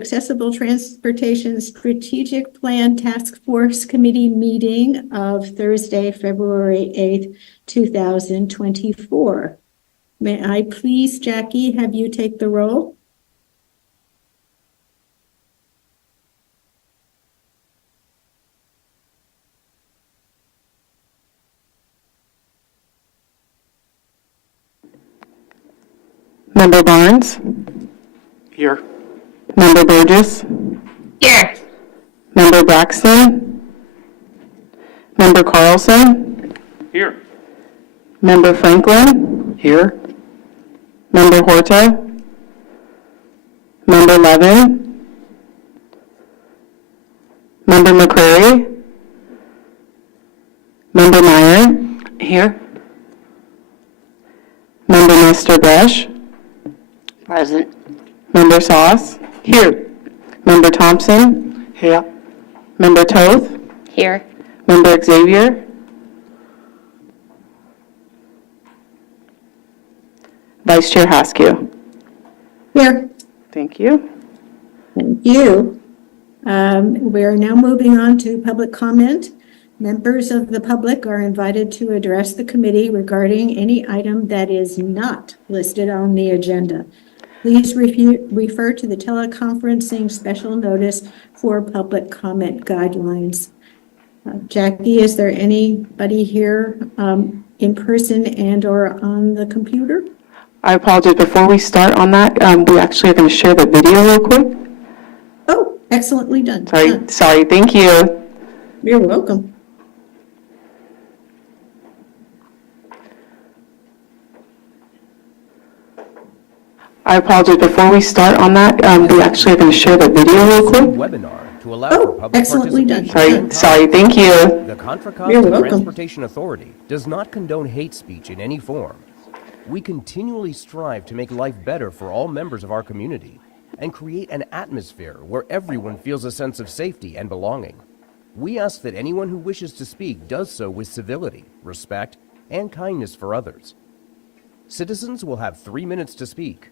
Accessible Transportation Strategic Plan Task Force Committee meeting of Thursday, February 8th, 2024. May I please, Jackie, have you take the roll? Member Barnes? Here. Member Burgess? Here. Member Braxton? Member Carlson? Here. Member Franklin? Here. Member Horta? Member Levin? Member McCrary? Member Meyer? Here. Member Mr. Brush? Present. Member Sauce? Here. Member Thompson? Here. Member Toth? Here. Member Xavier? Vice Chair Haskew? Here. Thank you. Thank you. We are now moving on to public comment. Members of the public are invited to address the committee regarding any item that is not listed on the agenda. Please refer to the teleconferencing special notice for public comment guidelines. Jackie, is there anybody here in person and or on the computer? I apologize. Before we start on that, we actually are going to share the video real quick. Oh, excellently done. Sorry. Thank you. You're welcome. I apologize. Before we start on that, we actually are going to share the video real quick. Webinar to allow for public excellently done. participation. Sorry. Thank you. The Contra You're Costa welcome. Transportation Authority does not condone hate speech in any form. We continually strive to make life better for all members of our community and create an atmosphere where everyone feels a sense of safety and belonging. We ask that anyone who wishes to speak does so with civility, respect, and kindness for others. Citizens will have 3 minutes to speak.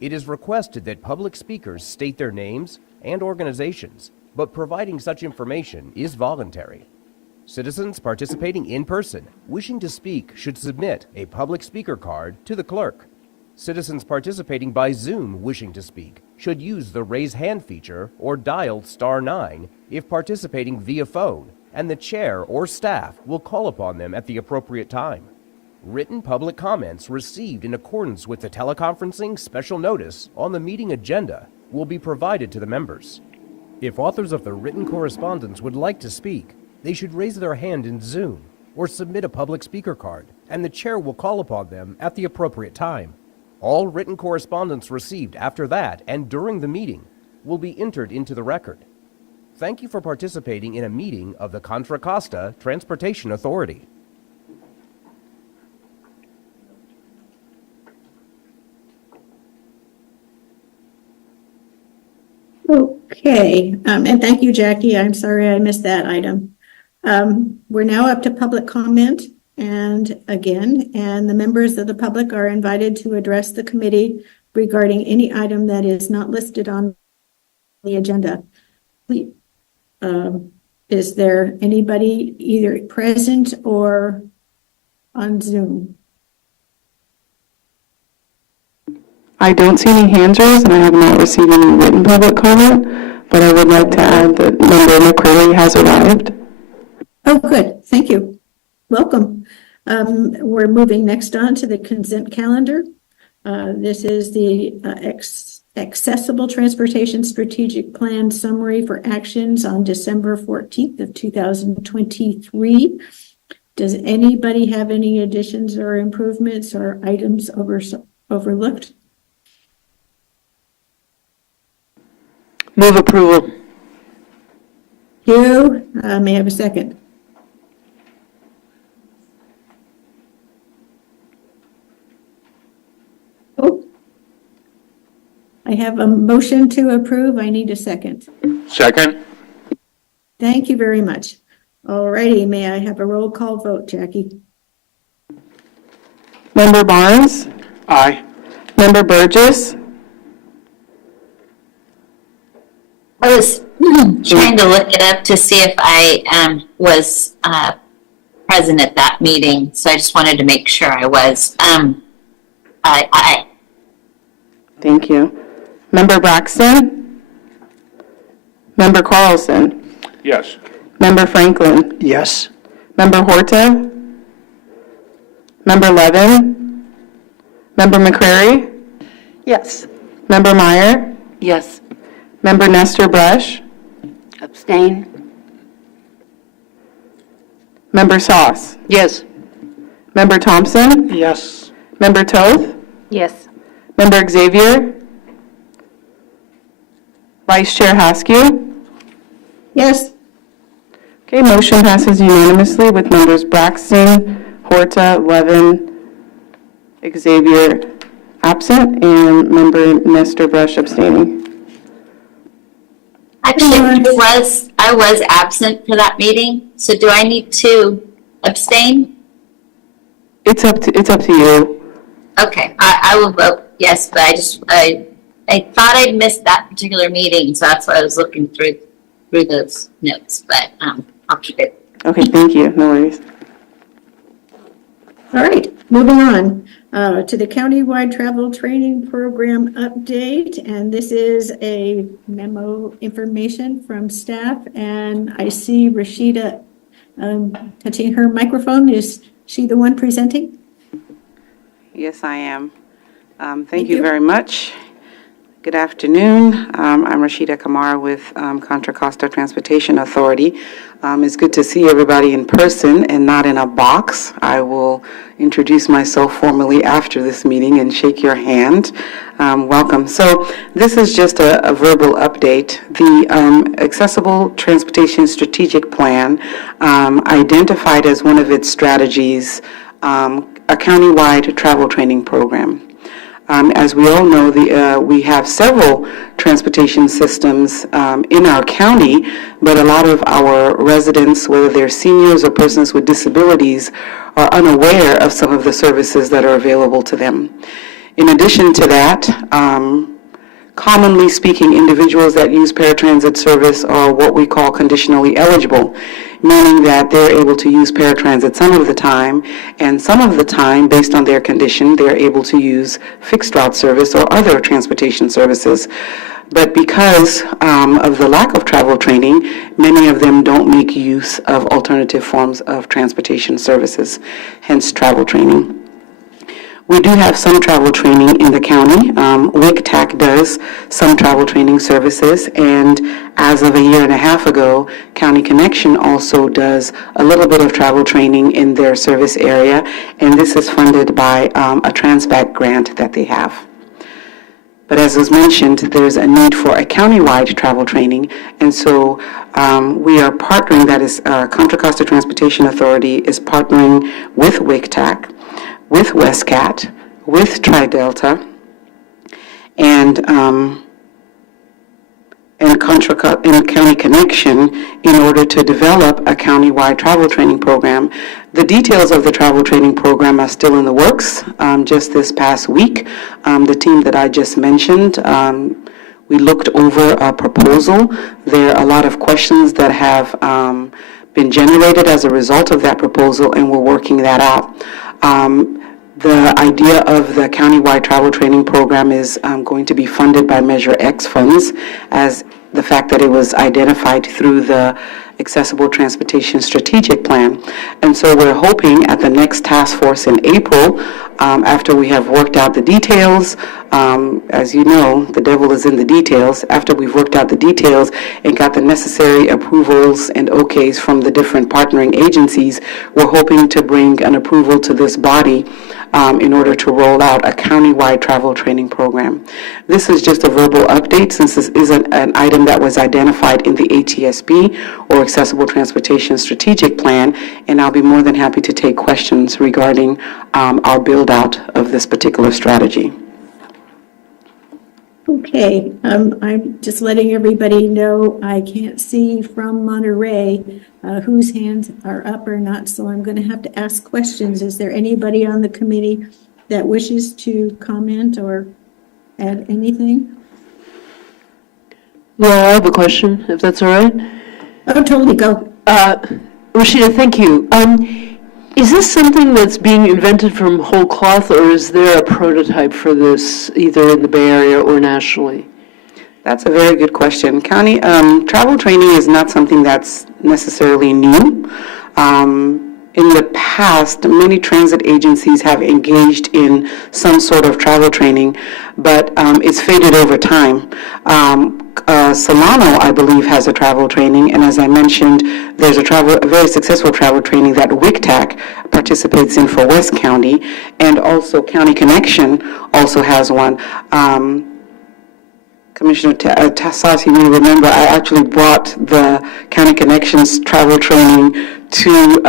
It is requested that public speakers state their names and organizations, but providing such information is voluntary. Citizens participating in person wishing to speak should submit a public speaker card to the clerk. Citizens participating by Zoom wishing to speak should use the raise hand feature or dial *9 if participating via phone, and the chair or staff will call upon them at the appropriate time. Written public comments received in accordance with the teleconferencing special notice on the meeting agenda will be provided to the members. If authors of the written correspondence would like to speak, they should raise their hand in Zoom or submit a public speaker card, and the chair will call upon them at the appropriate time. All written correspondence received after that and during the meeting will be entered into the record. Thank you for participating in a meeting of the Contra Costa Transportation Authority. Okay, and thank you, Jackie. I'm sorry I missed that item. We're now up to public comment, and the members of the public are invited to address the committee regarding any item that is not listed on the agenda. Is there anybody either present or on Zoom? I don't see any hands raised, and I have not received any written public comment, but I would like to add that Member McCrary has arrived. Oh, good. Thank you. Welcome. We're moving next on to the consent calendar. This is the Accessible Transportation Strategic Plan Summary for Actions on December 14th of 2023. Does anybody have any additions or improvements or items overlooked? Move approval. You may I have a second. Oh, I have a motion to approve. I need a second. Second. Thank you very much. All righty, may I have a roll call vote, Jackie? Member Barnes? Aye. Member Burgess? I was trying to look it up to see if I was present at that meeting, so I just wanted to make sure I was. I Thank you. Member Braxton? Member Carlson? Yes. Member Franklin? Yes. Member Horta? Member Levin? Member McCrary? Yes. Member Meyer? Yes. Member Nestor Brush? Abstain. Member Sauce? Yes. Member Thompson? Yes. Member Toth? Yes. Member Xavier? Vice Chair Haskew? Yes, Okay, motion passes unanimously with members Braxton, Horta, Levin, Xavier absent, and member Nestor Brush abstaining. Actually, I was absent for that meeting, so do I need to abstain? It's up to you. Okay, I will vote yes, but I thought I'd missed that particular meeting, so that's why I was looking through those notes, but I'll keep it. Okay, thank you. No worries. all right, moving on to the countywide travel training program update. And this is a memo information from staff. And I see Rashida touching her microphone. Is she the one presenting? Yes, I am. Thank Thank you. you very much. Good afternoon. I'm Rashida Kamara with Contra Costa Transportation Authority. It's good to see everybody in person and not in a box. I will introduce myself formally after this meeting and shake your hand. Welcome. So this is just a verbal update. The Accessible Transportation Strategic Plan identified as one of its strategies a countywide travel training program. As we all know, we have several transportation systems in our county, but a lot of our residents, whether they're seniors or persons with disabilities, are unaware of some of the services that are available to them. In addition to that, commonly speaking, individuals that use paratransit service are what we call conditionally eligible, meaning that they're able to use paratransit some of the time, and some of the time, based on their condition, they're able to use fixed route service or other transportation services. But because of the lack of travel training, many of them don't make use of alternative forms of transportation services, hence travel training. We do have some travel training in the county. WICTAC does some travel training services, and as of a year and a half ago, County Connection also does a little bit of travel training in their service area, and this is funded by a Transbac grant that they have. But as was mentioned, there's a need for a countywide travel training, and so we are partnering, that is, Contra Costa Transportation Authority is partnering with WICTAC, with WestCat, with Tri-Delta, and County Connection in order to develop a countywide travel training program. The details of the travel training program are still in the works. Just this past week, the team that I just mentioned, we looked over a proposal. There are a lot of questions that have been generated as a result of that proposal, and we're working that out. The idea of the countywide travel training program is going to be funded by Measure X funds, as the fact that it was identified through the Accessible Transportation Strategic Plan. And so we're hoping at the next task force in April, after we have worked out the details, as you know, the devil is in the details. After we've worked out the details and got the necessary approvals and okays from the different partnering agencies, we're hoping to bring an approval to this body in order to roll out a countywide travel training program. This is just a verbal update, since this is an item that was identified in the ATSP, or Accessible Transportation Strategic Plan, and I'll be more than happy to take questions regarding our build-out of this particular strategy. Okay, I'm just letting everybody know I can't see from Monterey whose hands are up or not, so I'm going to have to ask questions. Is there anybody on the committee that wishes to comment or add anything? Well, I have a question, if that's all right. Oh, totally, go. Rashida, thank you. Is this something that's being invented from whole cloth, or is there a prototype for this either in the Bay Area or nationally? That's a very good question. County, travel training is not something that's necessarily new. In the past, many transit agencies have engaged in some sort of travel training, but it's faded over time. Solano, I believe, has a travel training, and as I mentioned, there's a very successful travel training that WICTAC participates in for West County, and also County Connection also has one. Commissioner Tassas, you may remember, I actually brought the County Connections travel training to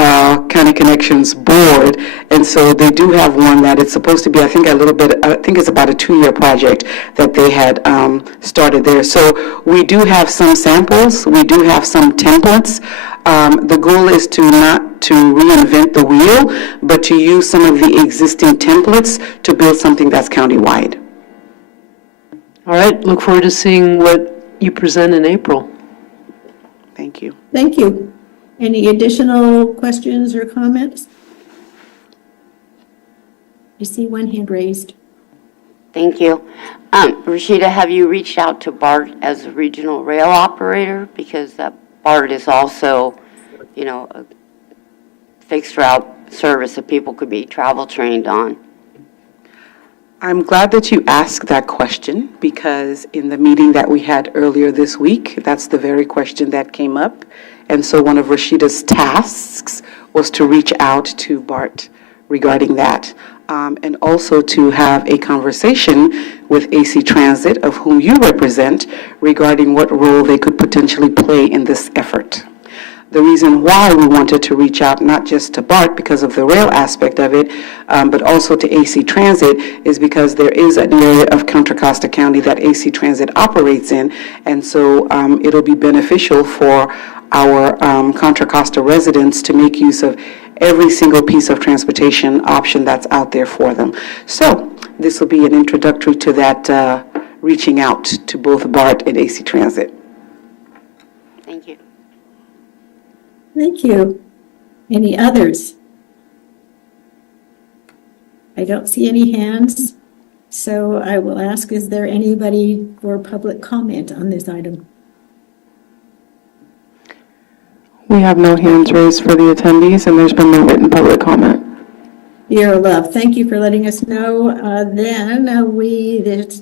County Connections board, and so they do have one that it's supposed to be, I think it's about a 2-year project that they had started there. So we do have some samples, we do have some templates. The goal is not to reinvent the wheel, but to use some of the existing templates to build something that's countywide. All right, look forward to seeing what you present in April. Thank you. Thank you. Any additional questions or comments? I see one hand raised. Thank you. Rashida, have you reached out to BART as a regional rail operator? Because BART is also, a fixed route service that people could be travel trained on. I'm glad that you asked that question, because in the meeting that we had earlier this week, that's the very question that came up. And so one of Rashida's tasks was to reach out to BART regarding that, and also to have a conversation with AC Transit, of whom you represent, regarding what role they could potentially play in this effort. The reason why we wanted to reach out, not just to BART because of the rail aspect of it, but also to AC Transit, is because there is an area of Contra Costa County that AC Transit operates in, and so it'll be beneficial for our Contra Costa residents to make use of every single piece of transportation option that's out there for them. So this will be an introductory to that, reaching out to both BART and AC Transit. Thank you. Thank you. Any others? I don't see any hands, so I will ask, is there anybody for public comment on this item? We have no hands raised for the attendees, and there's been no written public comment. Dear love, thank you for letting us know.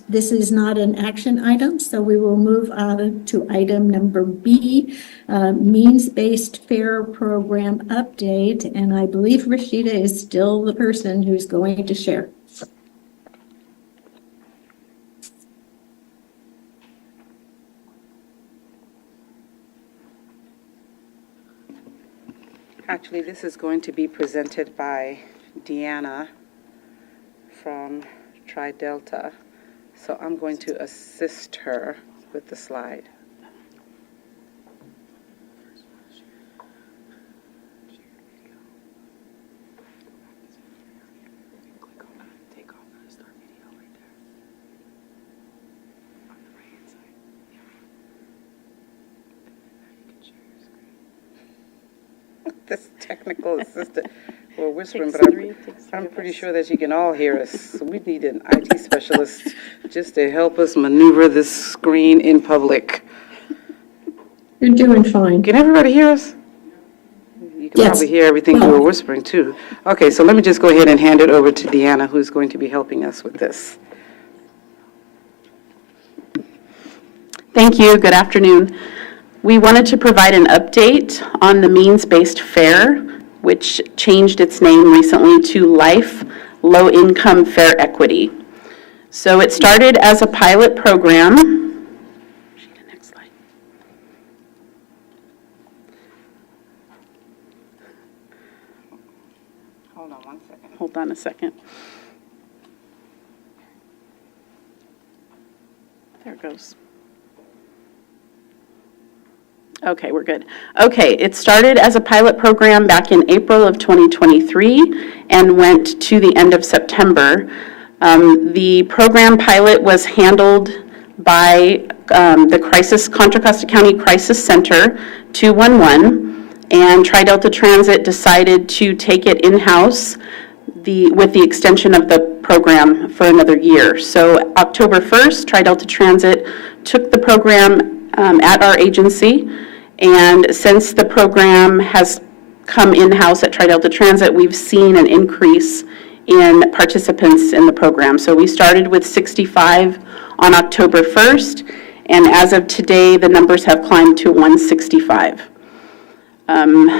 This is not an action item, so we will move on to item number B, means-based fare program update. And I believe Rashida is still the person who's going to share. Actually, this is going to be presented by Deanna from Tri-Delta, so I'm going to assist her with the slide. This technical assistant, we're whispering, but I'm pretty sure that you can all hear us. So we need an IT specialist just to help us maneuver this screen in public. You're doing fine. Can everybody hear us? You can Yes. probably hear everything we were whispering too. Okay, so let me just go ahead and hand it over to Deanna, who's going to be helping us with this. Thank you. Good afternoon. We wanted to provide an update on the means-based fare, which changed its name recently to Life Low-Income Fare Equity. So it started as a pilot program. Next slide. Hold on one second. Hold on a second. There it goes. Okay, we're good. Okay, it started as a pilot program back in April of 2023 and went to the end of September. The program pilot was handled by the Contra Costa County Crisis Center 211, and Tri-Delta Transit decided to take it in-house with the extension of the program for another year. So October 1st, Tri-Delta Transit took the program at our agency, and since the program has come in-house at Tri-Delta Transit, we've seen an increase in participants in the program. So we started with 65 on October 1st, and as of today, the numbers have climbed to 165.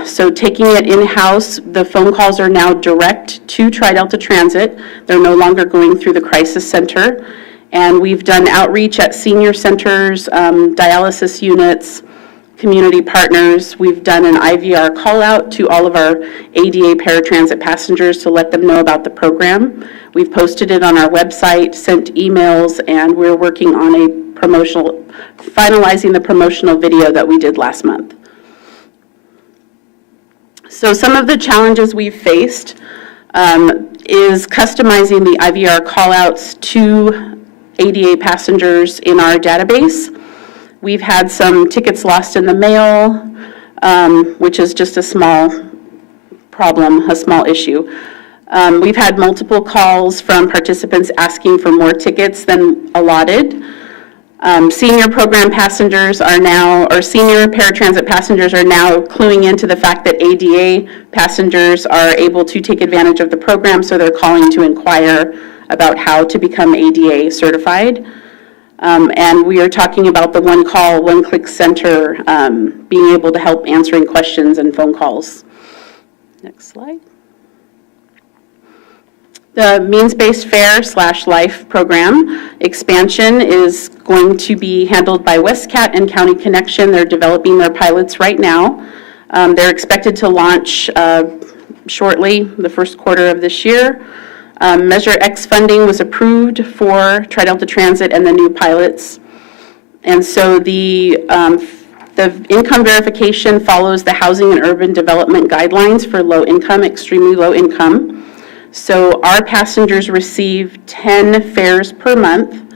So taking it in-house, the phone calls are now direct to Tri-Delta Transit. They're no longer going through the crisis center. And we've done outreach at senior centers, dialysis units, community partners. We've done an IVR call out to all of our ADA paratransit passengers to let them know about the program. We've posted it on our website, sent emails, and we're working on finalizing the promotional video that we did last month. So some of the challenges we've faced is customizing the IVR callouts to ADA passengers in our database. We've had some tickets lost in the mail, which is just a small problem, a small issue. We've had multiple calls from participants asking for more tickets than allotted. Senior program passengers are now, or senior paratransit passengers are now cluing into the fact that ADA passengers are able to take advantage of the program, so they're calling to inquire about how to become ADA certified. And we are talking about the one call, one click center, being able to help answering questions and phone calls. Next slide. The means-based fare / life program expansion is going to be handled by WestCat and County Connection. They're developing their pilots right now. They're expected to launch shortly, the first quarter of this year. Measure X funding was approved for Tri-Delta Transit and the new pilots. And so the income verification follows the Housing and Urban Development Guidelines for low income, extremely low income. So our passengers receive 10 fares per month,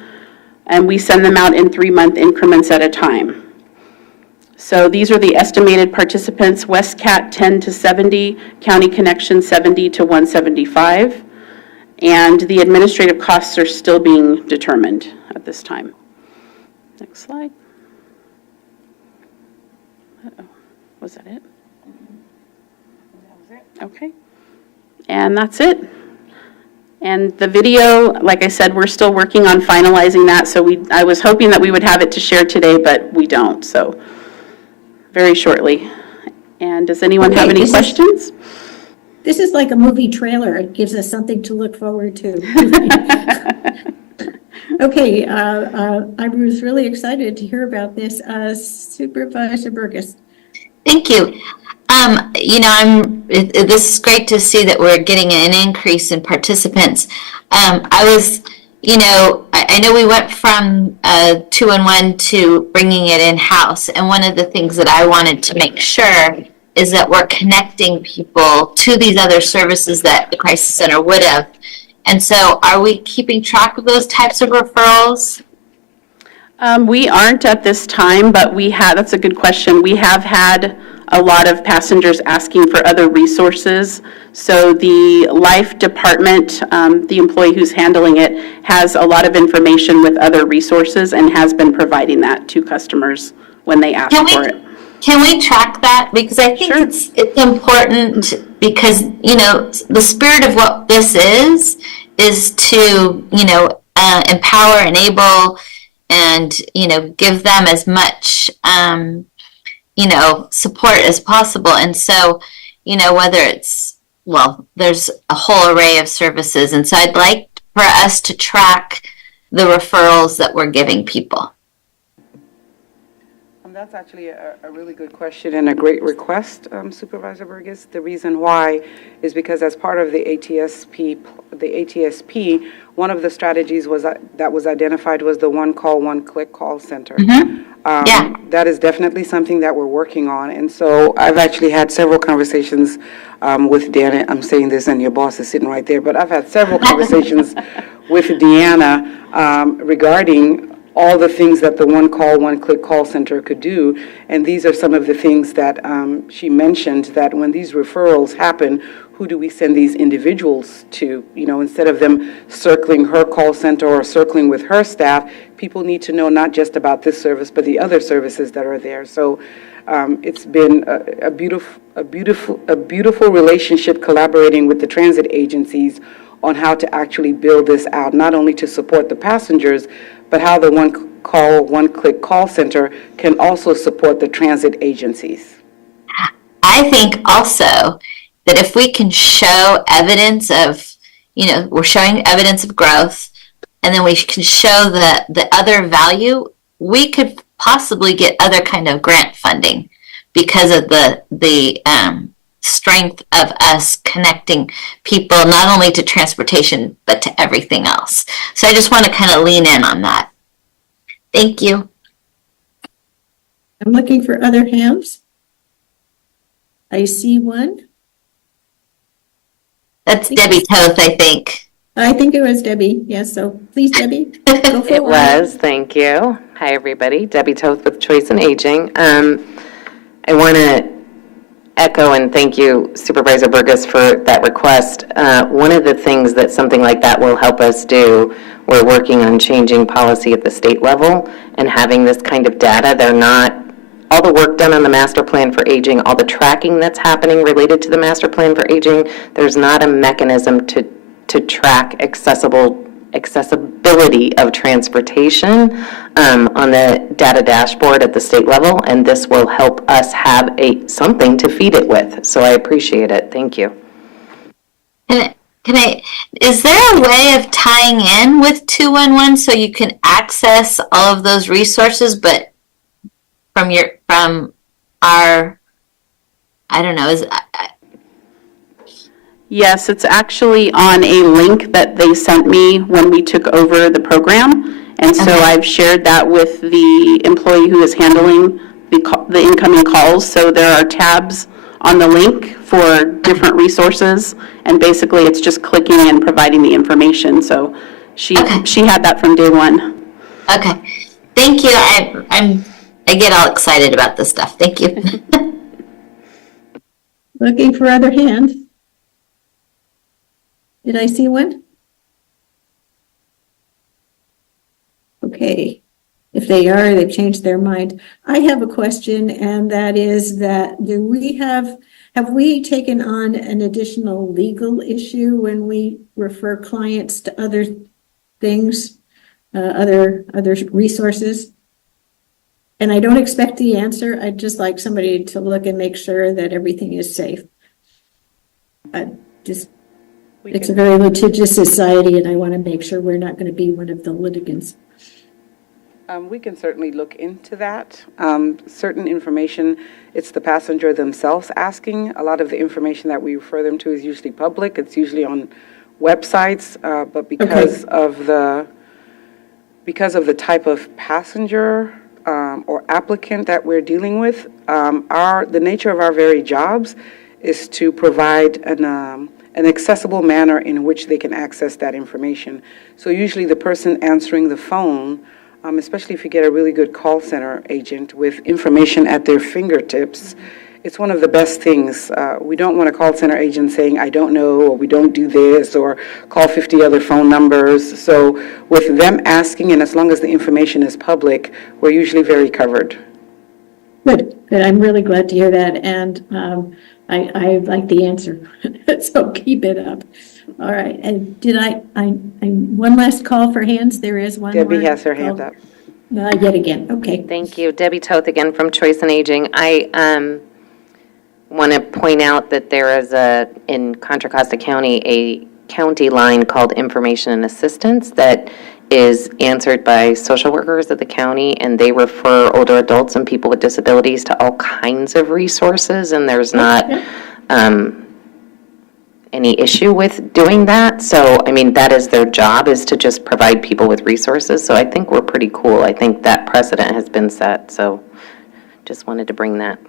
and we send them out in 3-month increments at a time. So these are the estimated participants: WestCat 10 to 70, County Connection 70 to 175, and the administrative costs are still being determined at this time. Next slide. Uh-oh. Was that it? Okay. And that's it. And the video, like I said, we're still working on finalizing that. So I was hoping that we would have it to share today, but we don't. So very shortly. And does anyone have any questions? This is like a movie trailer. It gives us something to look forward to. Okay, I was really excited to hear about this. Supervisor Burgess. Thank you. This is great to see that we're getting an increase in participants. I know we went from 2-in-1 to bringing it in-house, and one of the things that I wanted to make sure is that we're connecting people to these other services that the Crisis Center would have. And so are we keeping track of those types of referrals? We aren't at this time, but that's a good question. We have had a lot of passengers asking for other resources. So the Life Department, the employee who's handling it, has a lot of information with other resources and has been providing that to customers when they ask for it. Can we track that? Because I think it's important, because, the spirit of what this is to, empower, enable, and, give them as much, support as possible. And so, whether it's, there's a whole array of services. And so I'd like for us to track the referrals that we're giving people. That's actually a really good question and a great request, Supervisor Burgess. The reason why is because as part of the ATSP, one of the strategies that was identified was the one call, one click call center. Mm-hmm. That is definitely something that we're working on. And so I've actually had several conversations with Deanna. I'm saying this and your boss is sitting right there, but I've had several conversations with Deanna regarding all the things that the one call, one click call center could do. And these are some of the things that she mentioned, that when these referrals happen, who do we send these individuals to? You know, instead of them circling her call center or circling with her staff, people need to know not just about this service, but the other services that are there. So it's been a beautiful relationship collaborating with the transit agencies on how to actually build this out, not only to support the passengers, but how the one call, one click call center can also support the transit agencies. I think also that if we can show evidence of, we're showing evidence of growth, and then we can show the other value, we could possibly get other kind of grant funding because of the strength of us connecting people not only to transportation but to everything else. So I just want to kind of lean in on that. Thank you. I'm looking for other hands. I see one. That's Debbie Toth, I think. I think it was Debbie. Yes, so please, Debbie, go for It was, thank you. Hi, everybody. Debbie Toth with Choice and Aging. I want to echo and thank you, Supervisor Burgess, for that request. One of the things that something like that will help us do, we're working on changing policy at the state level and having this kind of data. They're not, all the work done on the master plan for aging, all the tracking that's happening related to the master plan for aging, there's not a mechanism to track accessibility of transportation on the data dashboard at the state level, and this will help us have something to feed it with. So I appreciate it. Thank you. Is there a way of tying in with 211 so you can access all of those resources, but from our, I don't know, Yes, it's actually on a link that they sent me when we took over the program. And so I've shared that with the employee who is handling the incoming calls. So there are tabs on the link for different resources. And basically, it's just clicking and providing the information. So she had that from day one. Okay. Thank you. I get all excited about this stuff. Thank you. Looking for other hands. Did I see one? Okay. If they are, they've changed their mind. I have a question, and that is that have we taken on an additional legal issue when we refer clients to other things, other resources? And I don't expect the answer. I'd just like somebody to look and make sure that everything is safe. It's a very litigious society, and I want to make sure we're not going to be one of the litigants. We can certainly look into that. Certain information, it's the passenger themselves asking. A lot of the information that we refer them to is usually public. It's usually on websites, but because of the type of passenger or applicant that we're dealing with, the nature of our very jobs is to provide an accessible manner in which they can access that information. So usually the person answering the phone, especially if you get a really good call center agent with information at their fingertips, it's one of the best things. We don't want a call center agent saying, I don't know, or we don't do this, or call 50 other phone numbers. So with them asking, and as long as the information is public, we're usually very covered. Good. I'm really glad to hear that, and I like the answer, so keep it up. All right, and one last call for hands? There is one more. Debbie has her hand up. Yet again, okay. Thank you. Debbie Toth again from Choice and Aging. I want to point out that there is in Contra Costa County, a county line called Information and Assistance that is answered by social workers at the county, and they refer older adults and people with disabilities to all kinds of resources, and there's not any issue with doing that. So, I mean, that is their job, is to just provide people with resources. So I think we're pretty cool. I think that precedent has been set. So just wanted to bring that.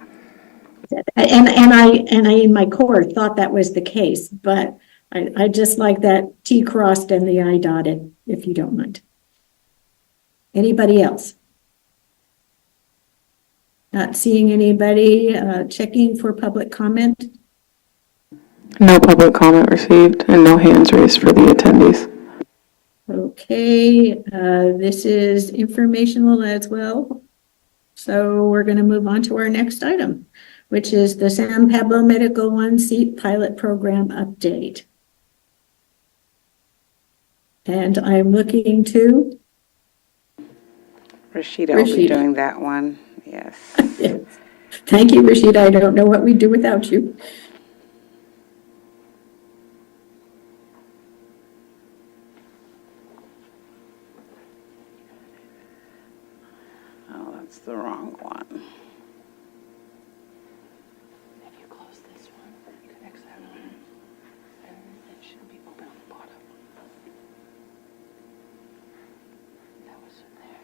And I in my core thought that was the case, but I just like that T crossed and the I dotted, if you don't mind. Anybody else? Not seeing anybody. Checking for public comment. No public comment received and no hands raised for the attendees. Okay, this is informational as well. So we're going to move on to our next item, which is the San Pablo Medical One Seat Pilot Program update. And I'm looking to Rashida will be Rashida. doing that one, yes. Thank you, Rashida. I don't know what we'd do without you. Oh, that's the wrong one. If you close this one, you can exit out, and it should be open on the bottom. That was in there.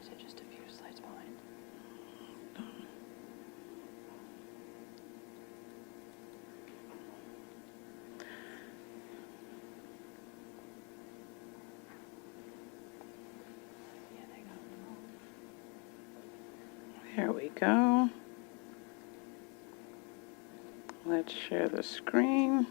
Is it just a few slides behind? There we go. Let's share the screen.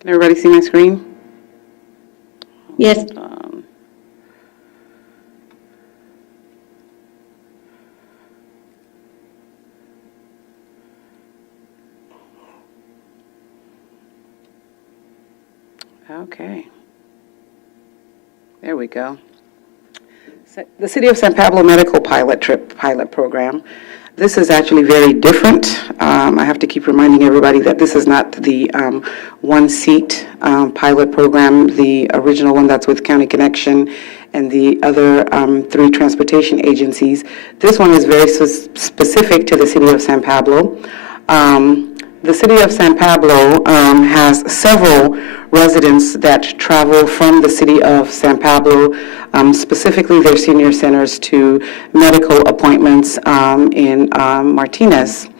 Can everybody see my screen? Yes. Okay. There we go. The City of San Pablo Medical Pilot Program. This is actually very different. I have to keep reminding everybody that this is not the one-seat pilot program, the original one that's with County Connection and the other 3 transportation agencies. This one is very specific to the City of San Pablo. The City of San Pablo has several residents that travel from the City of San Pablo, specifically their senior centers, to medical appointments in Martinez.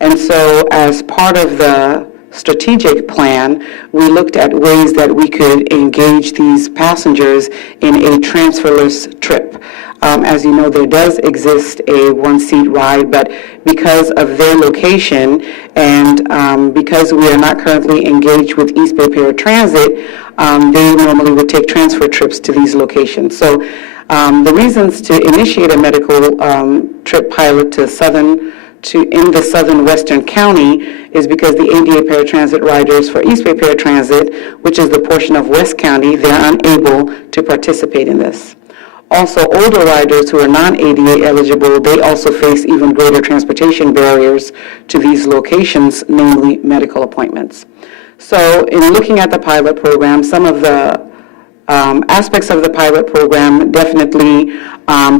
And so as part of the strategic plan, we looked at ways that we could engage these passengers in a transferless trip. As you know, there does exist a one-seat ride, but because of their location and because we are not currently engaged with East Bay Paratransit, they normally would take transfer trips to these locations. So the reasons to initiate a medical trip pilot in the southern western county is because the ADA paratransit riders for East Bay Paratransit, which is the portion of West County, they're unable to participate in this. Also, older riders who are non-ADA eligible, they also face even greater transportation barriers to these locations, namely medical appointments. So in looking at the pilot program, some of the aspects of the pilot program definitely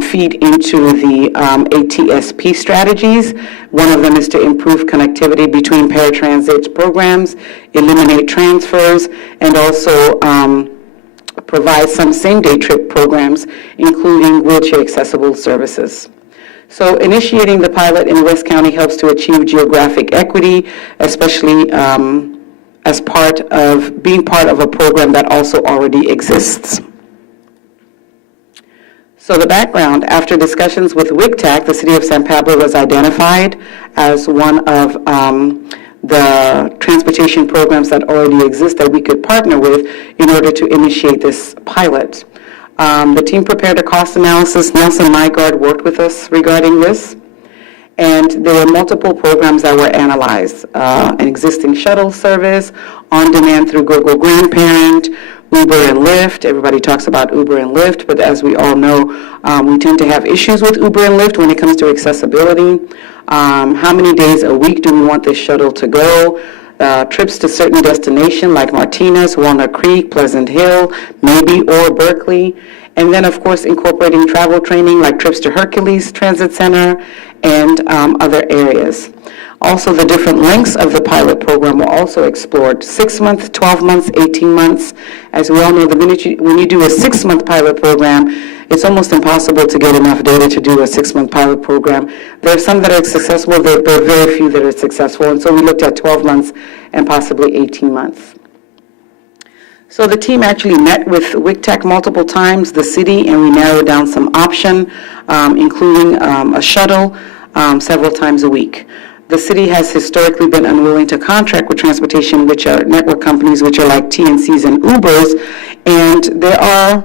feed into the ATSP strategies. One of them is to improve connectivity between paratransit programs, eliminate transfers, and also provide some same-day trip programs, including wheelchair-accessible services. So initiating the pilot in West County helps to achieve geographic equity, especially as part of being part of a program that also already exists. So the background, after discussions with WICTAC, the City of San Pablo was identified as one of the transportation programs that already exist that we could partner with in order to initiate this pilot. The team prepared a cost analysis. Nelson Nygaard worked with us regarding this. And there were multiple programs that were analyzed. An existing shuttle service, on-demand through Google Grandparent, Uber and Lyft. Everybody talks about Uber and Lyft, but as we all know, we tend to have issues with Uber and Lyft when it comes to accessibility. How many days a week do we want this shuttle to go? Trips to certain destinations like Martinez, Walnut Creek, Pleasant Hill, maybe, or Berkeley. And then, of course, incorporating travel training like trips to Hercules Transit Center and other areas. Also, the different lengths of the pilot program were also explored: 6 months, 12 months, 18 months. As we all know, when you do a 6-month pilot program, it's almost impossible to get enough data to do a 6-month pilot program. There are some that are successful, there are very few that are successful, and so we looked at 12 months and possibly 18 months. So the team actually met with WICTAC multiple times, the city, and we narrowed down some option, including a shuttle several times a week. The city has historically been unwilling to contract with transportation, which are network companies, which are like TNCs and Ubers, and there are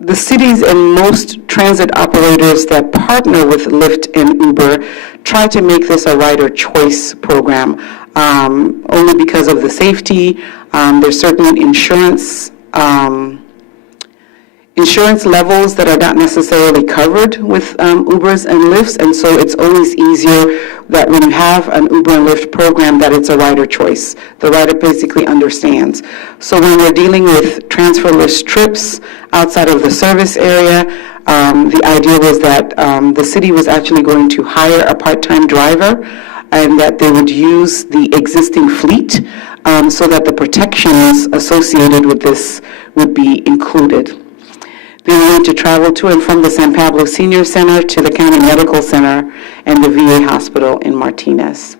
the cities and most transit operators that partner with Lyft and Uber try to make this a rider choice program, only because of the safety. There's certain insurance levels that are not necessarily covered with Ubers and Lyfts, and so it's always easier that when you have an Uber and Lyft program that it's a rider choice. The rider basically understands. So when we're dealing with transferless trips outside of the service area, the idea was that the city was actually going to hire a part-time driver and that they would use the existing fleet so that the protections associated with this would be included. They were going to travel to and from the San Pablo Senior Center to the County Medical Center and the VA Hospital in Martinez.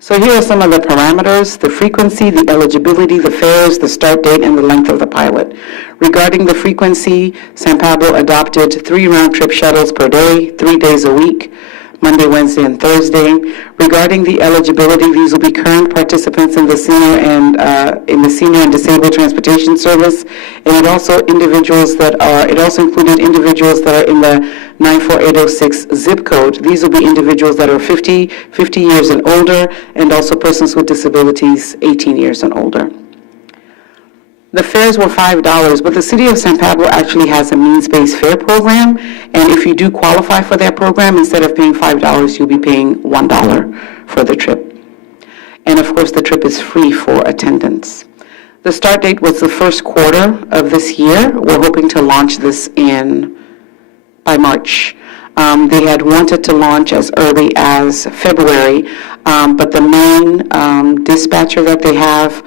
So here are some of the parameters: the frequency, the eligibility, the fares, the start date, and the length of the pilot. Regarding the frequency, San Pablo adopted 3 round-trip shuttles per day, 3 days a week, Monday, Wednesday, and Thursday. Regarding the eligibility, these will be current participants in the senior and disabled transportation service, and it also included individuals that are in the 94806 zip code. These will be individuals that are 50 years and older, and also persons with disabilities 18 years and older. The fares were $5, but the city of San Pablo actually has a means-based fare program, and if you do qualify for that program, instead of paying $5, you'll be paying $1 for the trip. And of course, the trip is free for attendance. The start date was the first quarter of this year. We're hoping to launch this by March. They had wanted to launch as early as February, but the main dispatcher that they have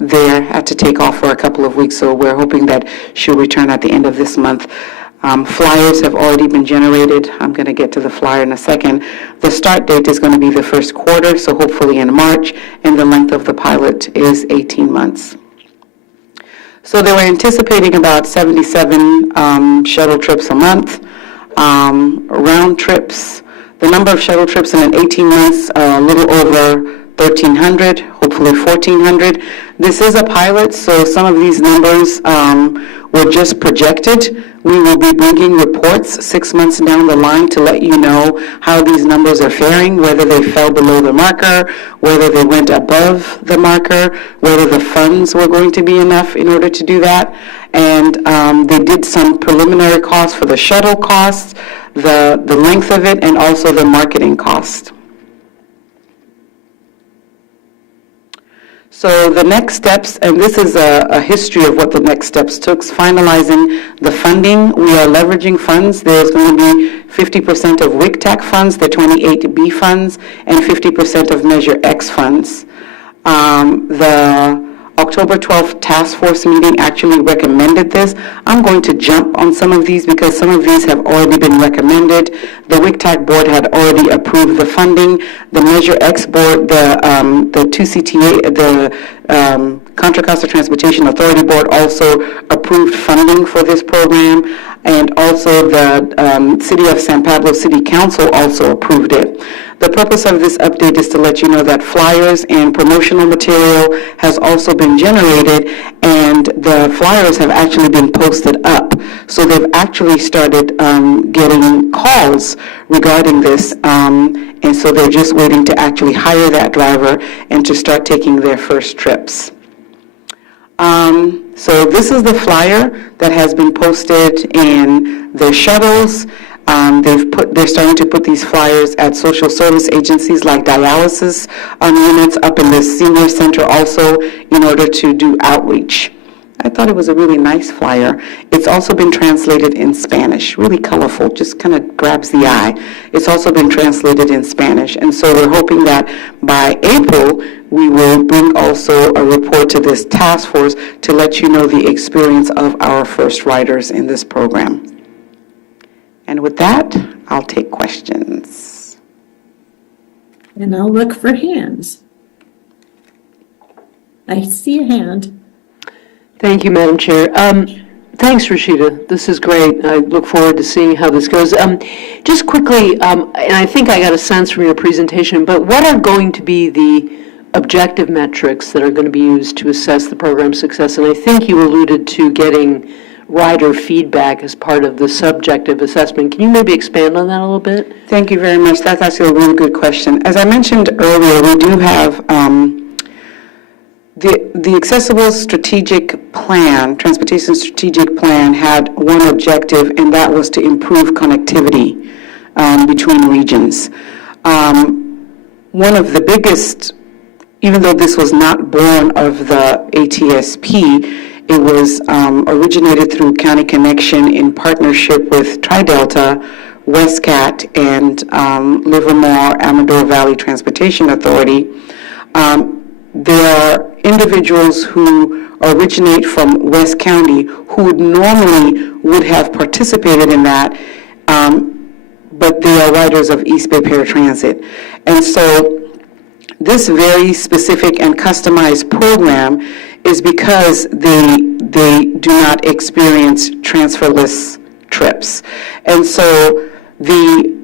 there had to take off for a couple of weeks, so we're hoping that she'll return at the end of this month. Flyers have already been generated. I'm going to get to the flyer in a second. The start date is going to be the first quarter, so hopefully in March, and the length of the pilot is 18 months. So they were anticipating about 77 shuttle trips a month, round trips. The number of shuttle trips in 18 months, a little over 1,300, hopefully 1,400. This is a pilot, so some of these numbers were just projected. We will be bringing reports 6 months down the line to let you know how these numbers are faring, whether they fell below the marker, whether they went above the marker, whether the funds were going to be enough in order to do that. And they did some preliminary costs for the shuttle costs, the length of it, and also the marketing cost. So the next steps, and this is a history of what the next steps took, finalizing the funding. We are leveraging funds. There's going to be 50% of WICTAC funds, the 28B funds, and 50% of Measure X funds. The October 12th task force meeting actually recommended this. I'm going to jump on some of these because some of these have already been recommended. The WICTAC board had already approved the funding. The Measure X board, the 2CTA, the Contra Costa Transportation Authority board also approved funding for this program, and also the City of San Pablo City Council also approved it. The purpose of this update is to let you know that flyers and promotional material has also been generated, and the flyers have actually been posted up. So they've actually started getting calls regarding this, and so they're just waiting to actually hire that driver and to start taking their first trips. So this is the flyer that has been posted in the shuttles. They're starting to put these flyers at social service agencies like dialysis units up in the senior center also in order to do outreach. I thought thought it was a really nice flyer. It's also been translated in Spanish, really colorful, just kind of grabs the eye. It's also been translated in Spanish. And so we're hoping that by April, we will bring also a report to this task force to let you know the experience of our first riders in this program. And with that, I'll take questions. And I'll look for hands. I see a hand. Thank you, Madam Chair. Thanks, Rashida. This is great. I look forward to seeing how this goes. Just quickly, and I think I got a sense from your presentation, but what are going to be the objective metrics that are going to be used to assess the program's success? And I think you alluded to getting rider feedback as part of the subjective assessment. Can you maybe expand on that a little bit? Thank you very much. That's actually a really good question. As I mentioned earlier, we do have the Accessible Strategic Plan, Transportation Strategic Plan, had one objective, and that was to improve connectivity between regions. One of the biggest, even though this was not born of the ATSP, it was originated through County Connection in partnership with Tri-Delta, WestCat, and Livermore Amador Valley Transportation Authority. There are individuals who originate from West County who would have participated in that, but they are riders of East Bay Paratransit. And so this very specific and customized program is because they do not experience transferless trips. And so the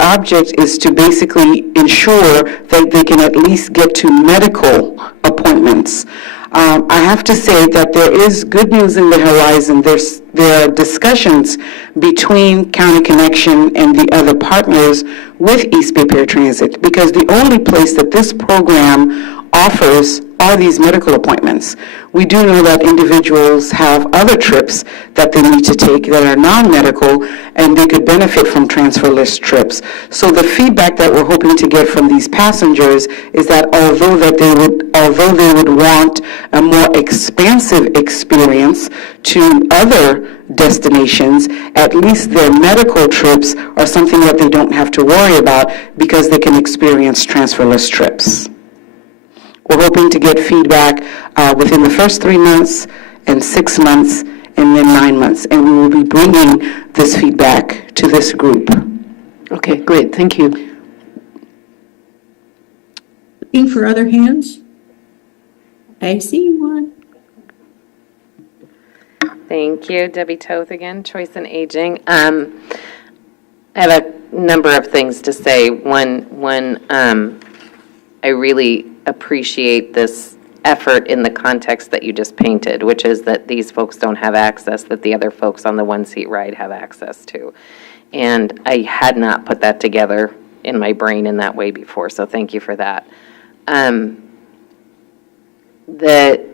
object is to basically ensure that they can at least get to medical appointments. I have to say that there is good news in the horizon. There are discussions between County Connection and the other partners with East Bay Paratransit, because the only place that this program offers are these medical appointments. We do know that individuals have other trips that they need to take that are non-medical, and they could benefit from transferless trips. So the feedback that we're hoping to get from these passengers is that although they would want a more expansive experience to other destinations, at least their medical trips are something that they don't have to worry about because they can experience transferless trips. We're hoping to get feedback within the first 3 months and 6 months and then 9 months. And we will be bringing this feedback to this group. Okay, great. Thank you. Looking for other hands? I see one. Thank you. Debbie Toth again, Choice and Aging. I have a number of things to say. One, I really appreciate this effort in the context that you just painted, which is that these folks don't have access that the other folks on the one-seat ride have access to. And I had not put that together in my brain in that way before, so thank you for that. The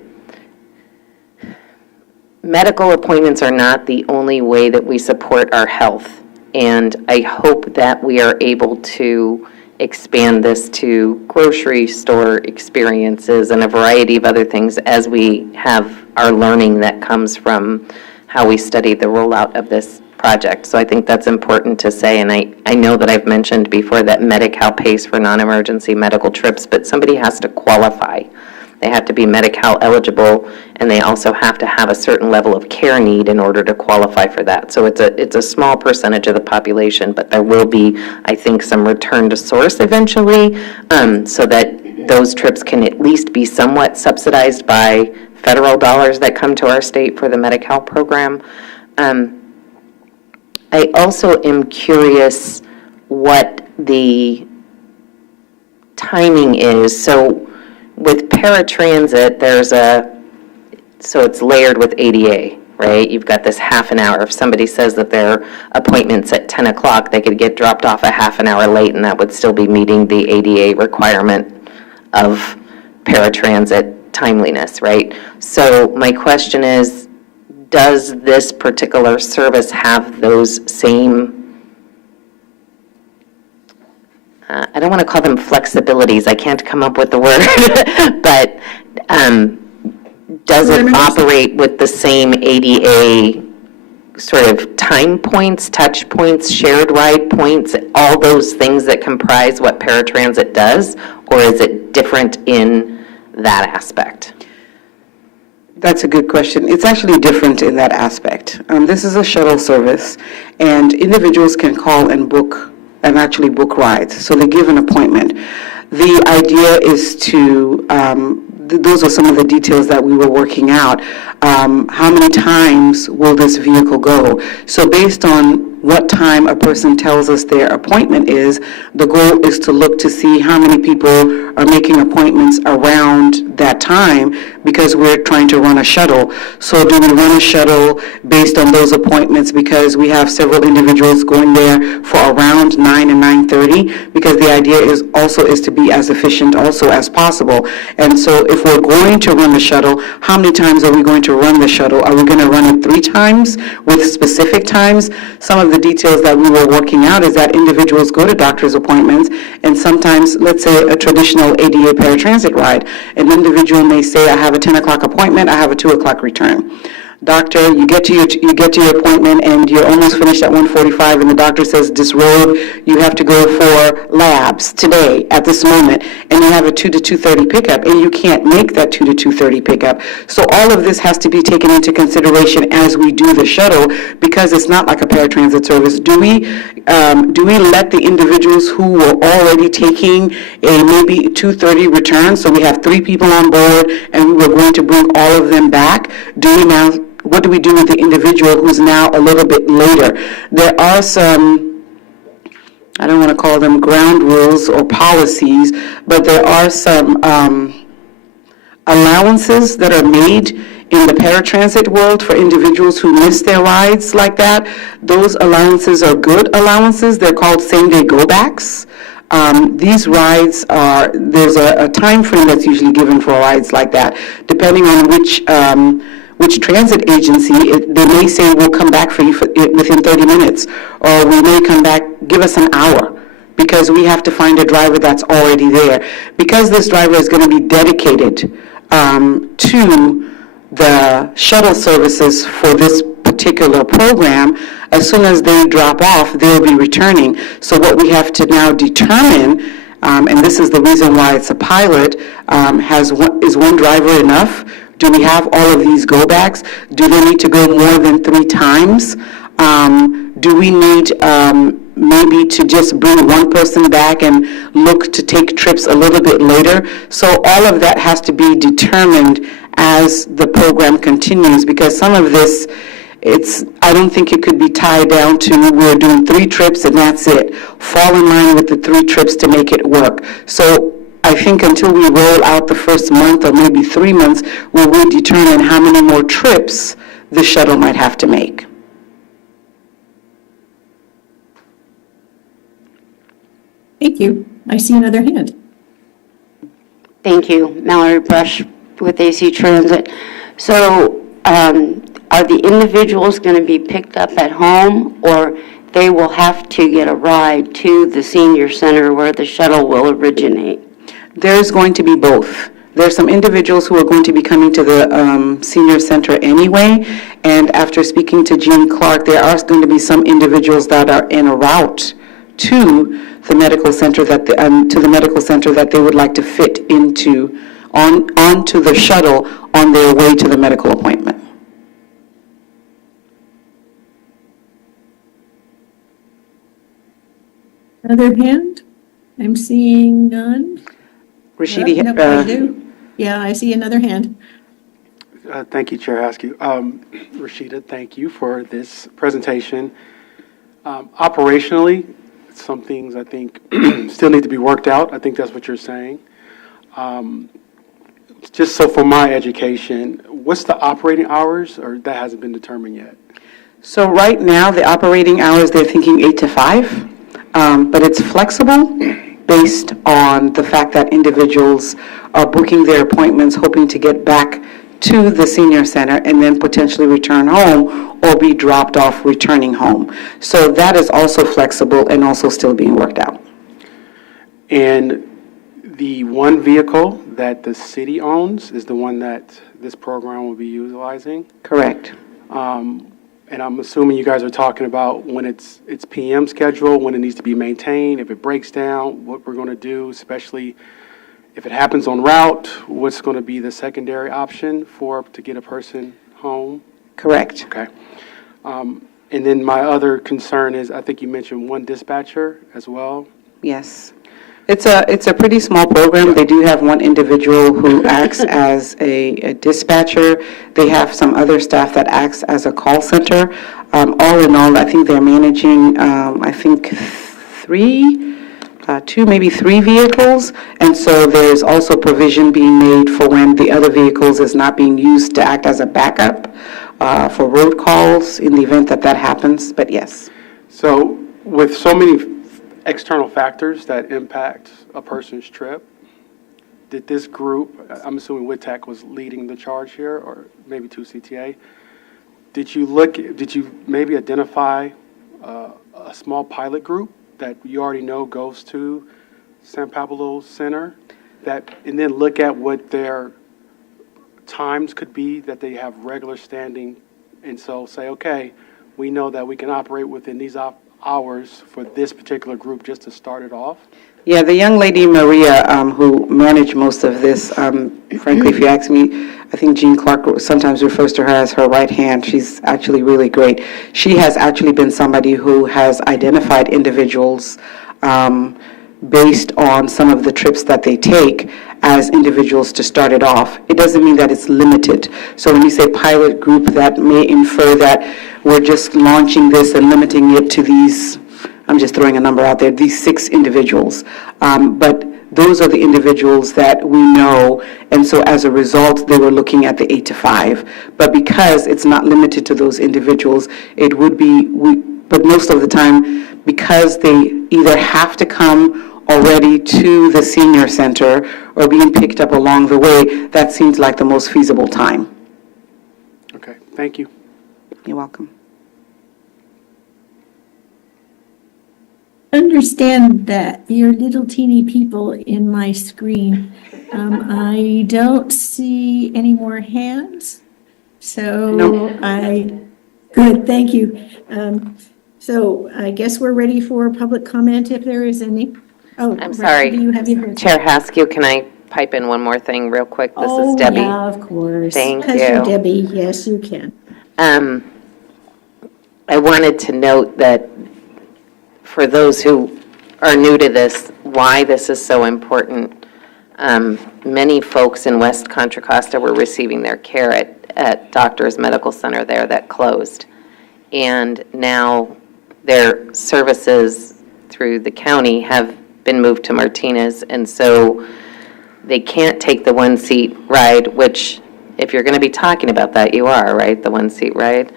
medical appointments are not the only way that we support our health, and I hope that we are able to expand this to grocery store experiences and a variety of other things as we have our learning that comes from how we study the rollout of this project. So I think that's important to say, and I know that I've mentioned before that Medi-Cal pays for non-emergency medical trips, but somebody has to qualify. They have to be Medi-Cal eligible, and they also have to have a certain level of care need in order to qualify for that. So it's a small percentage of the population, but there will be, I think, some return to source eventually, so that those trips can at least be somewhat subsidized by federal dollars that come to our state for the Medi-Cal program. I also am curious what the timing is. So with paratransit, so it's layered with ADA, right? You've got this half an hour. If somebody says that their appointment's at 10 o'clock, they could get dropped off a half an hour late, and that would still be meeting the ADA requirement of paratransit timeliness, right? So my question is, does this particular service have those same, I don't want to call them flexibilities, I can't come up with the word, but does it Parameters? operate with the same ADA sort of time points, touch points, shared ride points, all those things that comprise what paratransit does? Or is it different in that aspect? That's a good question. It's actually different in that aspect. This is a shuttle service, and individuals can call and book, and actually book rides. So they give an appointment. The idea is to, those are some of the details that we were working out. How many times will this vehicle go? So based on what time a person tells us their appointment is, the goal is to look to see how many people are making appointments around that time, because we're trying to run a shuttle. So do we run a shuttle based on those appointments because we have several individuals going there for around 9 and 9:30? Because the idea is to be as efficient also as possible. And so if we're going to run the shuttle, how many times are we going to run the shuttle? Are we going to run it 3 times with specific times? Some of the details that we were working out is that individuals go to doctor's appointments, and sometimes, let's say a traditional ADA paratransit ride, an individual may say, I have a 10 o'clock appointment, I have a 2 o'clock return. Doctor, you get to your appointment and you're almost finished at 1:45, and the doctor says, disrobe, you have to go for labs today at this moment, and you have a 2 to 2:30 pickup, and you can't make that 2 to 2:30 pickup. So all of this has to be taken into consideration as we do the shuttle, because it's not like a paratransit service. Do we let the individuals who were already taking a maybe 2:30 return, so we have 3 people on board and we were going to bring all of them back? What do we do with the individual who's now a little bit later? There are some, I don't want to call them ground rules or policies, but there are some allowances that are made in the paratransit world for individuals who miss their rides like that. Those allowances are good allowances. They're called same-day go-backs. These rides there's a time frame that's usually given for rides like that, depending on which transit agency. They may say, we'll come back for you within 30 minutes, or we may come back, give us an hour, because we have to find a driver that's already there. Because this driver is going to be dedicated to the shuttle services for this particular program, as soon as they drop off, they'll be returning. So what we have to now determine, and this is the reason why it's a pilot, is one driver enough? Do we have all of these go-backs? Do they need to go more than 3 times? Do we need maybe to just bring one person back and look to take trips a little bit later? So all of that has to be determined as the program continues, because some of this, I don't think it could be tied down to we're doing 3 trips and that's it. Fall in line with the 3 trips to make it work. So I think until we roll out the first month or maybe 3 months, we will determine how many more trips the shuttle might have to make. Thank you. I see another hand. Thank you. Mallory Brush with AC Transit. So are the individuals going to be picked up at home, or they will have to get a ride to the senior center where the shuttle will originate? There's going to be both. There's some individuals who are going to be coming to the senior center anyway, and after speaking to Jean Clark, there are going to be some individuals that are en route to the medical center that they would like to fit into onto the shuttle on their way to the medical appointment. Another hand? I'm seeing none. Rashidi, Nope, I do. Yeah, I see another hand. Thank you, Chair Askew. Rashida, thank you for this presentation. Operationally, some things I think still need to be worked out. I think that's what you're saying. Just so for my education, what's the operating hours, or that hasn't been determined yet? So right now, the operating hours, they're thinking 8 to 5, but it's flexible based on the fact that individuals are booking their appointments, hoping to get back to the senior center and then potentially return home or be dropped off returning home. So that is also flexible and also still being worked out. And the one vehicle that the city owns is the one that this program will be utilizing. Correct. And I'm assuming you guys are talking about when it's PM schedule, when it needs to be maintained, if it breaks down, what we're going to do, especially if it happens en route, what's going to be the secondary option to get a person home? Correct. Okay. And then my other concern is, I think you mentioned one dispatcher as well. Yes. It's a pretty small program. They do have one individual who acts as a dispatcher. They have some other staff that acts as a call center. All in all, I think they're managing, two, maybe three vehicles. And so there's also provision being made for when the other vehicles is not being used to act as a backup for road calls in the event that happens. But yes. So with so many external factors that impact a person's trip, did this group, I'm assuming WITAC was leading the charge here, or maybe 2CTA, did you maybe identify a small pilot group that you already know goes to San Pablo Center, and then look at what their times could be that they have regular standing, and so say, okay, we know that we can operate within these hours for this particular group just to start it off? Yeah, the young lady, Maria, who managed most of this, frankly, if you ask me, I think Jean Clark sometimes refers to her as her right hand. She's actually really great. She has actually been somebody who has identified individuals based on some of the trips that they take as individuals to start it off. It doesn't mean that it's limited. So when you say pilot group, that may infer that we're just launching this and limiting it to these, I'm just throwing a number out there, these 6 individuals. But those are the individuals that we know, and so as a result, they were looking at the 8 to 5. But because it's not limited to those individuals, it would be, but most of the time, because they either have to come already to the senior center or being picked up along the way, that seems like the most feasible time. Okay, thank you. You're welcome. Understand that you're little teeny people in my screen. I don't see any more hands. So No. Good, thank you. So I guess we're ready for public comment if there is any. Oh, I'm sorry. Rashida, you have your hand. Chair Haskew, can I pipe in one more thing real quick? This is Debbie. Oh, yeah, of course. Thank Because you're you. Debbie, yes, you can. I wanted to note that for those who are new to this, why this is so important. Many folks in West Contra Costa were receiving their care at Doctors Medical Center there that closed. And now their services through the county have been moved to Martinez. And so they can't take the one-seat ride, which if you're going to be talking about that, you are, right? The one-seat ride?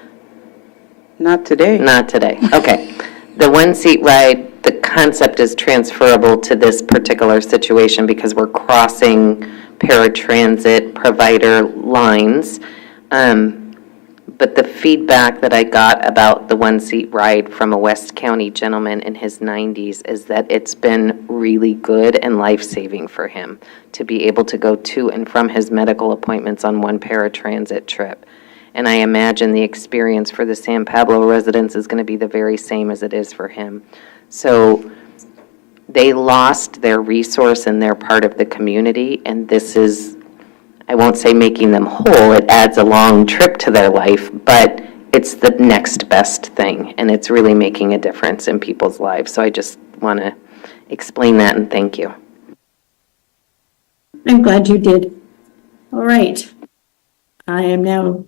Not today. Not today. Okay. The one-seat ride, the concept is transferable to this particular situation because we're crossing paratransit provider lines. But the feedback that I got about the one-seat ride from a West County gentleman in his 90s is that it's been really good and life-saving for him to be able to go to and from his medical appointments on one paratransit trip. And I imagine the experience for the San Pablo residents is going to be the very same as it is for him. So they lost their resource and their part of the community, and this is, I won't say making them whole, it adds a long trip to their life, but it's the next best thing, and it's really making a difference in people's lives. So I just want to explain that, and thank you. I'm glad you did. All right. I am now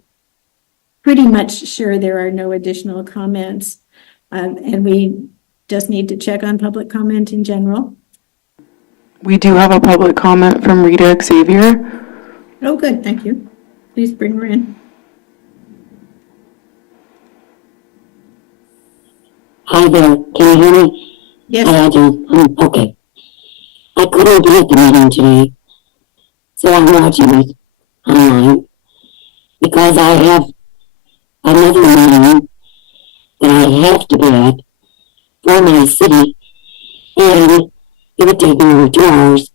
pretty much sure there are no additional comments, and we just need to check on public comment in general. We do have a public comment from Rita Xavier. Oh, good, thank you. Please bring her in. Hi there, can you hear me? Yes. I do. Okay. I couldn't be at the meeting today, so I'm watching it online because I have another meeting that I have to be at for my city, and it would take me over 2 hours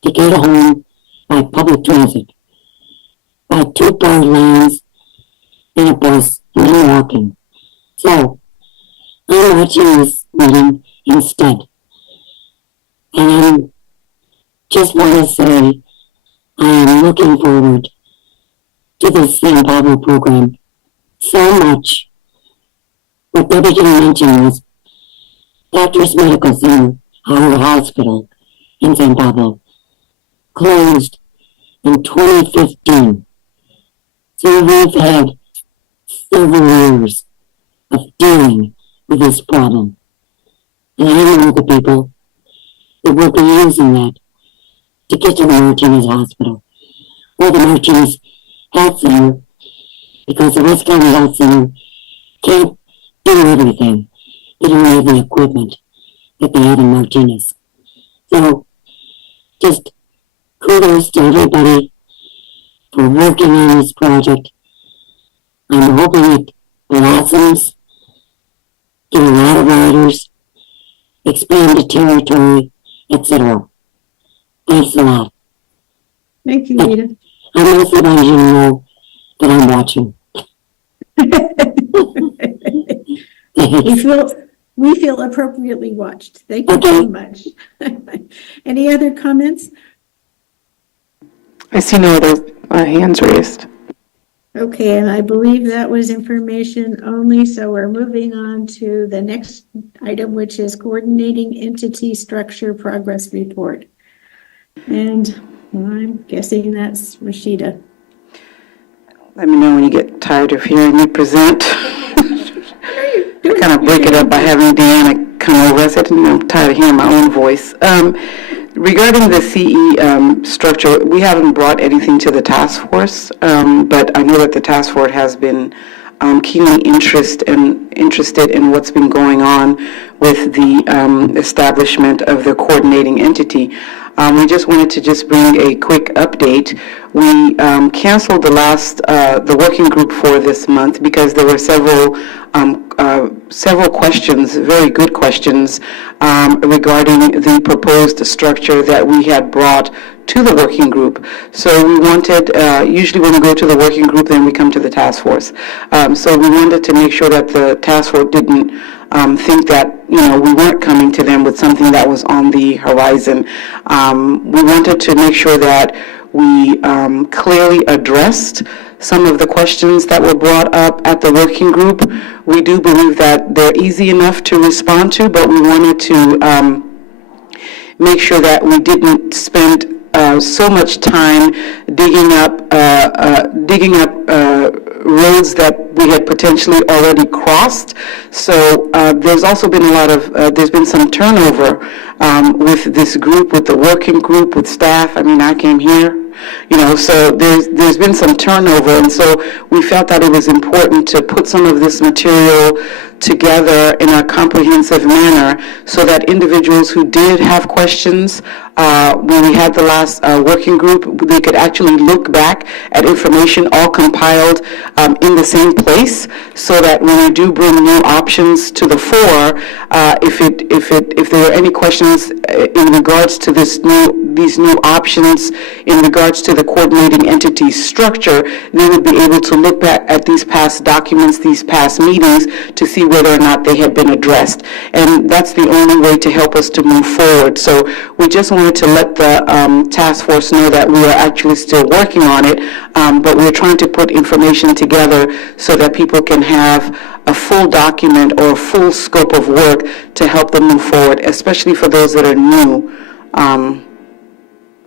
to get home by public transit, by 2 car lanes and a bus and then walking. So, I'm watching this meeting instead. And I just want to say I am looking forward to the San Pablo program so much. What Debbie didn't mention was Doctors Medical Center, our hospital in San Pablo, closed in 2015. So we've had several years of dealing with this problem. And I know the people that will be using that to get to the Martinez Hospital or the Martinez Health Center, because the West County Health Center can't do everything. They don't have the equipment that they have in Martinez. So, just kudos to everybody for working on this project. I'm hoping it blossoms, get a lot of riders, expand the territory, etc. Thanks a lot. Thank you, Rita. I'm also letting you know that I'm watching. We feel appropriately watched. Thank you so much. Any other comments? I see no other hands raised. Okay, and I believe that was information only, so we're moving on to the next item, which is coordinating entity structure progress report. And I'm guessing that's Rashida. Let me know when you get tired of hearing me present. Kind of break it up by having Deanna come over. I said, I'm tired of hearing my own voice. Regarding the CE structure, we haven't brought anything to the task force, but I know that the task force has been keenly interested in what's been going on with the establishment of the coordinating entity. We just wanted to just bring a quick update. We canceled the working group for this month because there were several questions, very good questions, regarding the proposed structure that we had brought to the working group. So we wanted, usually when we go to the working group, then we come to the task force. So we wanted to make sure that the task force didn't think that, we weren't coming to them with something that was on the horizon. We wanted to make sure that we clearly addressed some of the questions that were brought up at the working group. We do believe that they're easy enough to respond to, but we wanted to make sure that we didn't spend so much time digging up roads that we had potentially already crossed. So there's also been there's been some turnover with this group, with the working group, with staff. I mean, I came here, so there's been some turnover, and so we felt that it was important to put some of this material together in a comprehensive manner so that individuals who did have questions when we had the last working group, they could actually look back at information all compiled in the same place, so that when we do bring new options to the fore, if there are any questions in regards to these new options in regards to the coordinating entity structure, they would be able to look back at these past documents, these past meetings, to see whether or not they had been addressed. And that's the only way to help us to move forward. So we just wanted to let the task force know that we are actually still working on it, but we're trying to put information together so that people can have a full document or a full scope of work to help them move forward, especially for those that are new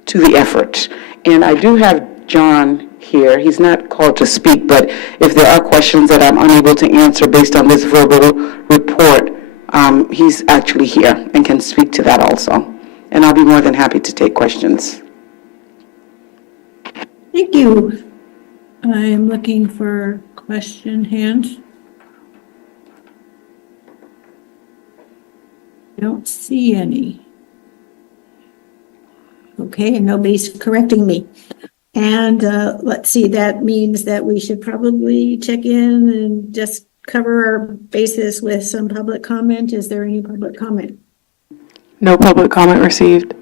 to the effort. And I do have John here. He's not called to speak, but if there are questions that I'm unable to answer based on this verbal report, he's actually here and can speak to that also. And I'll be more than happy to take questions. Thank you. I'm looking for question hands. I don't see any. Okay, and nobody's correcting me. And let's see, that means that we should probably check in and just cover our bases with some public comment. Is there any public comment? No public comment received.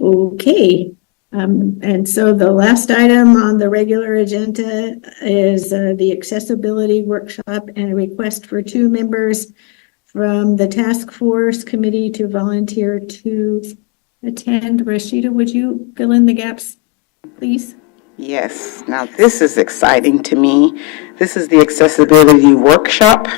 Okay, And so the last item on the regular agenda is the accessibility workshop and a request for 2 members from the task force committee to volunteer to attend. Rashida, would you fill in the gaps, please? Yes, now this is exciting to me. This is the accessibility workshop.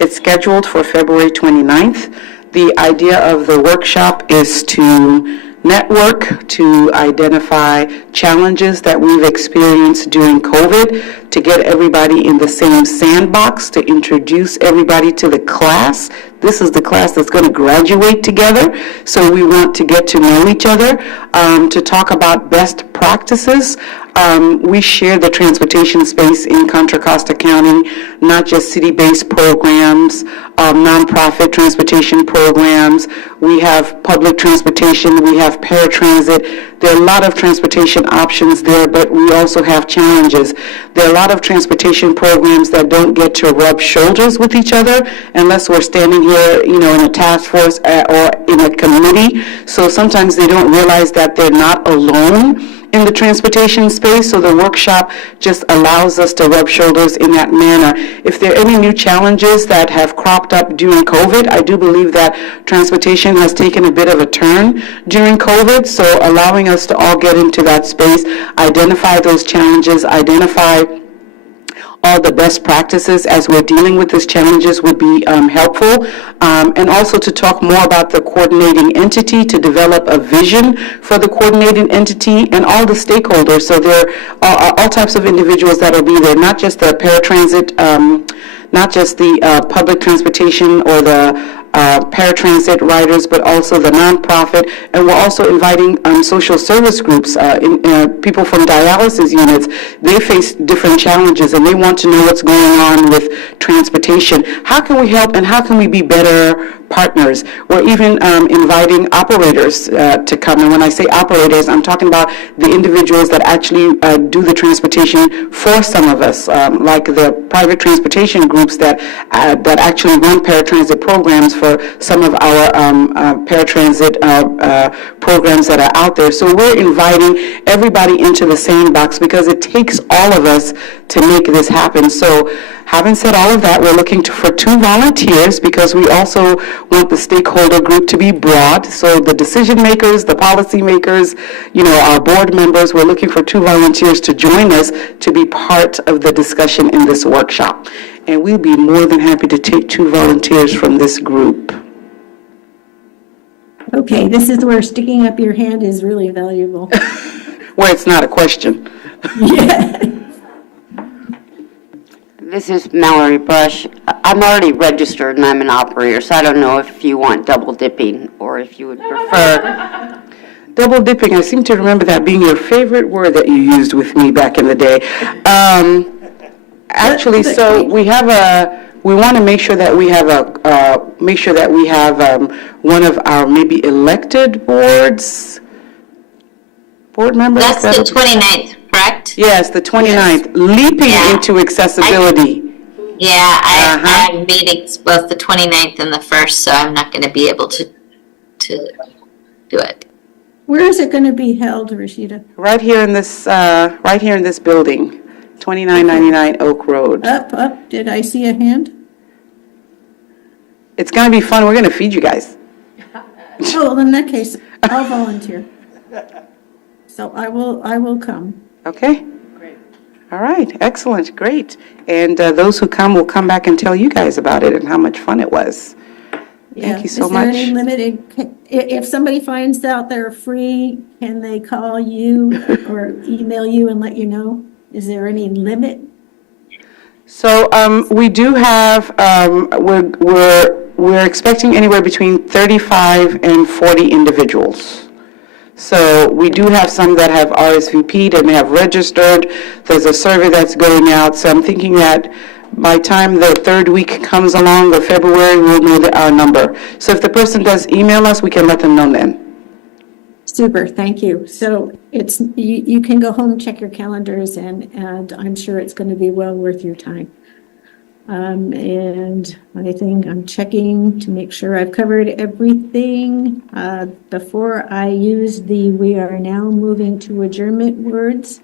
It's scheduled for February 29th. The idea of the workshop is to network, to identify challenges that we've experienced during COVID, to get everybody in the same sandbox, to introduce everybody to the class. This is the class that's going to graduate together, so we want to get to know each other, to talk about best practices. We share the transportation space in Contra Costa County, not just city-based programs, nonprofit transportation programs. We have public transportation, we have paratransit. There are a lot of transportation options there, but we also have challenges. There are a lot of transportation programs that don't get to rub shoulders with each other unless we're standing here, in a task force or in a committee. So sometimes they don't realize that they're not alone in the transportation space, so the workshop just allows us to rub shoulders in that manner. If there are any new challenges that have cropped up during COVID, I do believe that transportation has taken a bit of a turn during COVID, so allowing us to all get into that space, identify those challenges, identify all the best practices as we're dealing with these challenges would be helpful. And also to talk more about the coordinating entity, to develop a vision for the coordinating entity and all the stakeholders. So there are all types of individuals that will be there, not just the paratransit, not just the public transportation or the paratransit riders, but also the nonprofit, and we're also inviting social service groups, people from dialysis units. They face different challenges, and they want to know what's going on with transportation. How can we help, and how can we be better partners? We're even inviting operators to come, and when I say operators, I'm talking about the individuals that actually do the transportation for some of us, like the private transportation groups that actually run paratransit programs for some of our paratransit programs that are out there. So we're inviting everybody into the sandbox because it takes all of us to make this happen. So having said all of that, we're looking for 2 volunteers because we also want the stakeholder group to be broad. So the decision makers, the policy makers, our board members, we're looking for 2 volunteers to join us to be part of the discussion in this workshop. And we'll be more than happy to take 2 volunteers from this group. Okay, this is where sticking up your hand is really valuable. Where it's not a question. Yeah. This is Mallory Brush. I'm already registered and I'm an operator, so I don't know if you want double dipping or if you would prefer. Double dipping, I seem to remember that being your favorite word that you used with me back in the day. Actually, so we want to make sure that we have one of our maybe elected board members. That's the 29th, correct? Yes, the 29th, leaping into accessibility. I have meetings both the 29th and the 1st, so I'm not going to be able to do it. Where is it going to be held, Rashida? Right here in this building, 2999 Oak Road. Up. Did I see a hand? It's going to be fun. We're going to feed you guys. Oh, well, in that case, I'll volunteer. So I will come. Okay. Great. All right. Excellent. Great. And those who come will come back and tell you guys about it and how much fun it was. Thank you so much. Is there any limited, if somebody finds out they're free, can they call you or email you and let you know? Is there any limit? So we do have, we're expecting anywhere between 35 and 40 individuals. So we do have some that have RSVP'd and have registered. There's a survey that's going out. So I'm thinking that by the time the 3rd week comes along of February, we'll know our number. So if the person does email us, we can let them know then. Super, thank you. So it's, you can go home, check your calendars, and I'm sure it's going to be well worth your time. And I think I'm checking to make sure I've covered everything before I use the "we are now moving to adjournment" words.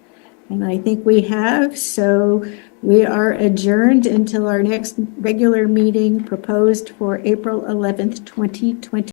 And I think we have, so we are adjourned until our next regular meeting proposed for April 11th, 2020.